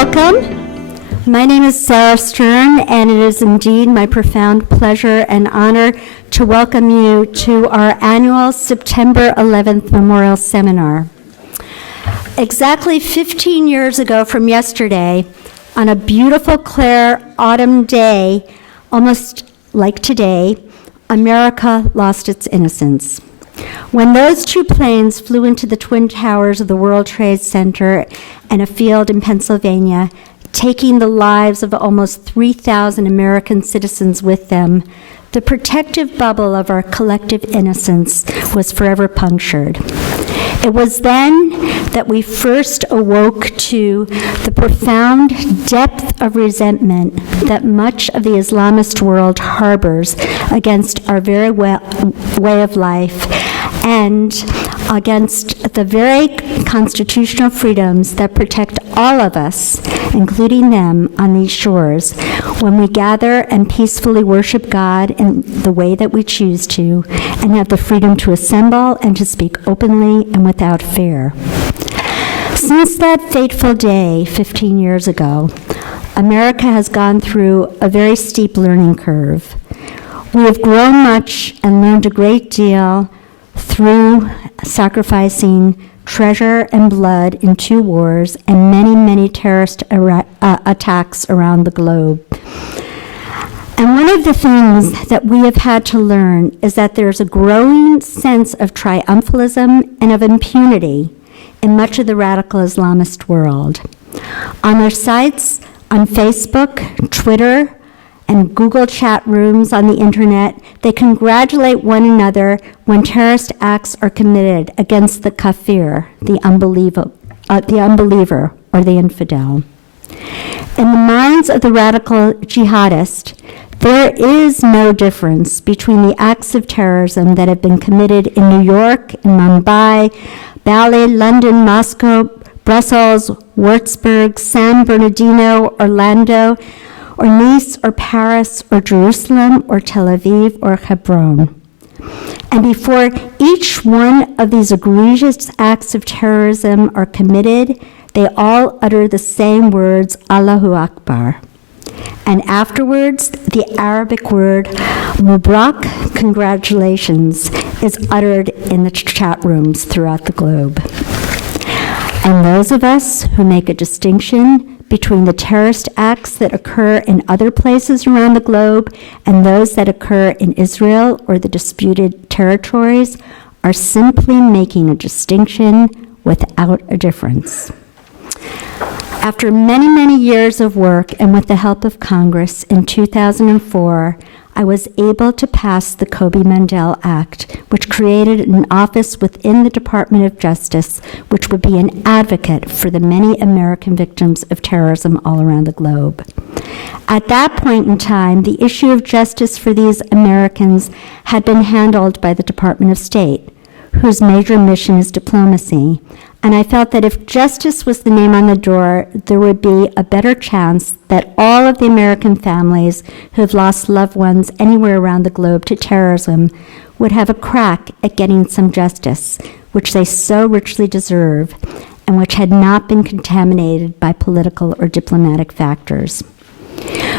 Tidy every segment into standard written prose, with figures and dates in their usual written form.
Welcome. My name is Sarah Stern, and it is indeed my profound pleasure and honor to welcome you to our annual September 11th Memorial Seminar. Exactly 15 years ago from yesterday, on a beautiful, clear autumn day, almost like today, America lost its innocence. When those two planes flew into the Twin Towers of the World Trade Center and a field in Pennsylvania, taking the lives of almost 3,000 American citizens with them, the protective bubble of our collective innocence was forever punctured. It was then that we first awoke to the profound depth of resentment that much of the Islamist world harbors against our very way of life and against the very constitutional freedoms that protect all of us, including them, on these shores, when we gather and peacefully worship God in the way that we choose to, and have the freedom to assemble and to speak openly and without fear. Since that fateful day 15 years ago, America has gone through a very steep learning curve. We have grown much and learned a great deal through sacrificing treasure and blood in 2 wars and many, many terrorist attacks around the globe. And one of the things that we have had to learn is that there's a growing sense of triumphalism and of impunity in much of the radical Islamist world. On their sites, on Facebook, Twitter, and Google chat rooms on the internet, they congratulate one another when terrorist acts are committed against the kafir, the unbeliever or the infidel. In the minds of the radical jihadist, there is no difference between the acts of terrorism that have been committed in New York, in Mumbai, Bali, London, Moscow, Brussels, Würzburg, San Bernardino, Orlando, or Nice, or Paris, or Jerusalem, or Tel Aviv, or Hebron. And before each one of these egregious acts of terrorism are committed, they all utter the same words, Allahu Akbar. And afterwards, the Arabic word Mubarak, congratulations, is uttered in the chat rooms throughout the globe. And those of us who make a distinction between the terrorist acts that occur in other places around the globe and those that occur in Israel or the disputed territories are simply making a distinction without a difference. After many, many years of work and with the help of Congress in 2004, I was able to pass the Kobe Mandel Act, which created an office within the Department of Justice, which would be an advocate for the many American victims of terrorism all around the globe. At that point in time, the issue of justice for these Americans had been handled by the Department of State, whose major mission is diplomacy. And I felt that if justice was the name on the door, there would be a better chance that all of the American families who have lost loved ones anywhere around the globe to terrorism would have a crack at getting some justice, which they so richly deserve, and which had not been contaminated by political or diplomatic factors.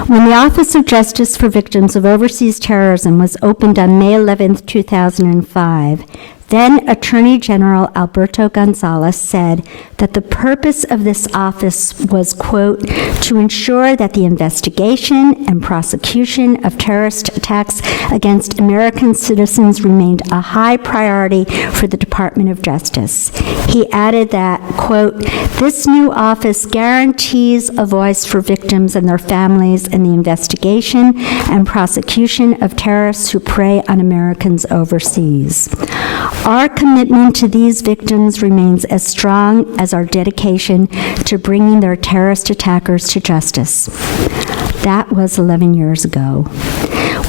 When the Office of Justice for Victims of Overseas Terrorism was opened on May 11, 2005, then Attorney General Alberto Gonzales said that the purpose of this office was, quote, to ensure that the investigation and prosecution of terrorist attacks against American citizens remained a high priority for the Department of Justice. He added that, quote, this new office guarantees a voice for victims and their families in the investigation and prosecution of terrorists who prey on Americans overseas. Our commitment to these victims remains as strong as our dedication to bringing their terrorist attackers to justice. That was 11 years ago.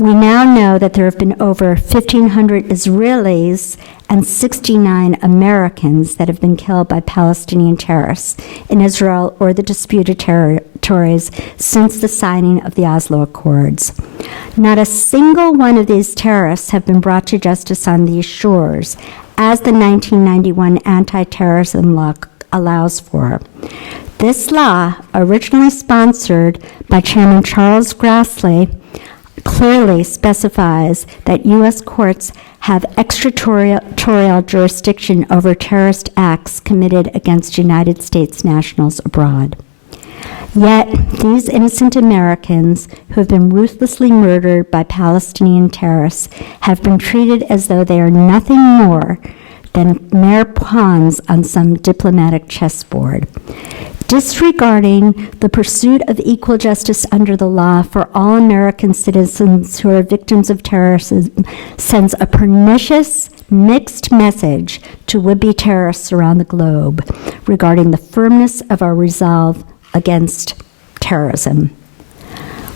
We now know that there have been over 1,500 Israelis and 69 Americans that have been killed by Palestinian terrorists in Israel or the disputed territories since the signing of the Oslo Accords. Not a single one of these terrorists have been brought to justice on these shores, as the 1991 anti-terrorism law allows for. This law, originally sponsored by Chairman Charles Grassley, clearly specifies that U.S. courts have extraterritorial jurisdiction over terrorist acts committed against United States nationals abroad. Yet, these innocent Americans who have been ruthlessly murdered by Palestinian terrorists have been treated as though they are nothing more than mere pawns on some diplomatic chessboard. Disregarding the pursuit of equal justice under the law for all American citizens who are victims of terrorism sends a pernicious, mixed message to would-be terrorists around the globe regarding the firmness of our resolve against terrorism.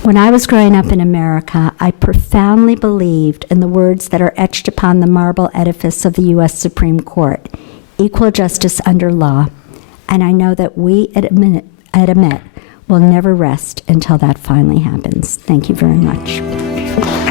When I was growing up in America, I profoundly believed in the words that are etched upon the marble edifice of the U.S. Supreme Court, equal justice under law. And I know that we at EMET will never rest until that finally happens. Thank you very much.